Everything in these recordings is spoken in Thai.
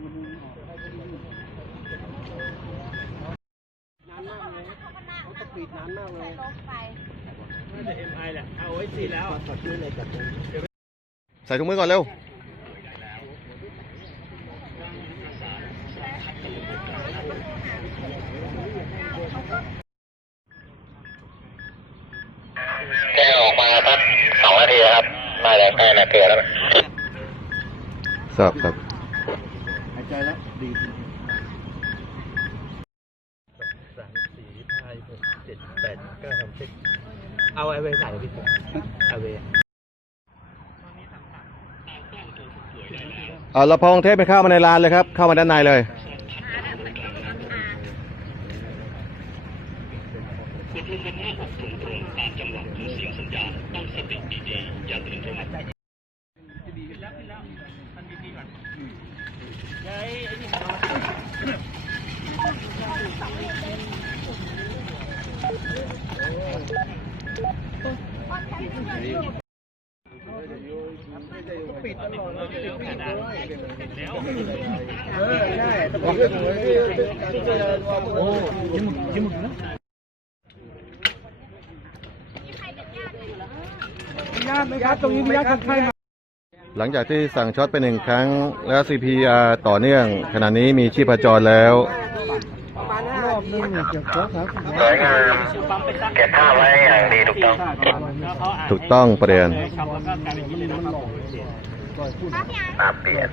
นานมากเลยเขาตะปีดนานมากเลยน่าจะเอ็มไอแหละเอาไว้สี่แล้วกดชื่อเลยกดชื่อใส่ถุงมือก่อนเร็วแค่ออกมาสักสองนาทีนะครับน่าจะใกล้นาเกลือแล้วมั้ยทราบครับ หายใจแล้วดี สามสี่ห้าหกเจ็ดแปดเก้าสามสิบเอาไอเวใส่พี่ไอเวเอาเราพองเทพไปเข้ามาในร้านเลยครับ เข้ามาด้านในเลย ปิดตลอดเลยปิดปิดเลยเออใช่ตะปีดเลยโอ้ยิ้มยิ้มนะญาติไหมครับตรงนี้มีญาติคนไข้ไหมหลังจากที่สั่งช็อตไปหนึ่งครั้งแล้ว CPR ต่อเนื่อง ขณะนี้มีชีพจรแล้ว รอบนึงเนี่ยเกี่ยวกับครับสวยงามเก็บภาพไว้อย่างดีถูกต้อง ถูกต้องประเด็นช็อปแล้วก็กลายเป็นยี่สิบสองตามเปลี่ยน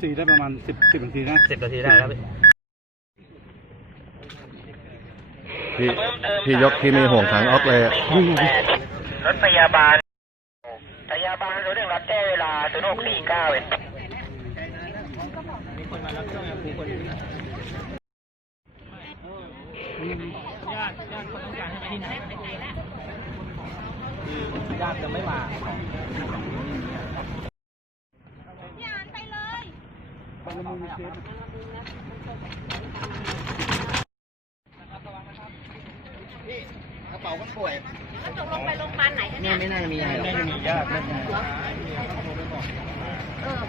สี่ได้ประมาณสิบสิบนาทีนะสิบนาทีได้แล้วพี่พี่พี่ยกที่มีห่วงถังออกเลยอะ รถพยาบาล พยาบาลรถหนึ่งรับแจ้งเวลาศูนย์หกสี่เก้าเองญาติจะไม่มาไป๋าก็ป่วยแล้ตกลงไปโรงพยาบาลไหนคะเนี่ย ไม่น่าจะมีอะไรไม่มีญาติไม่มี เออ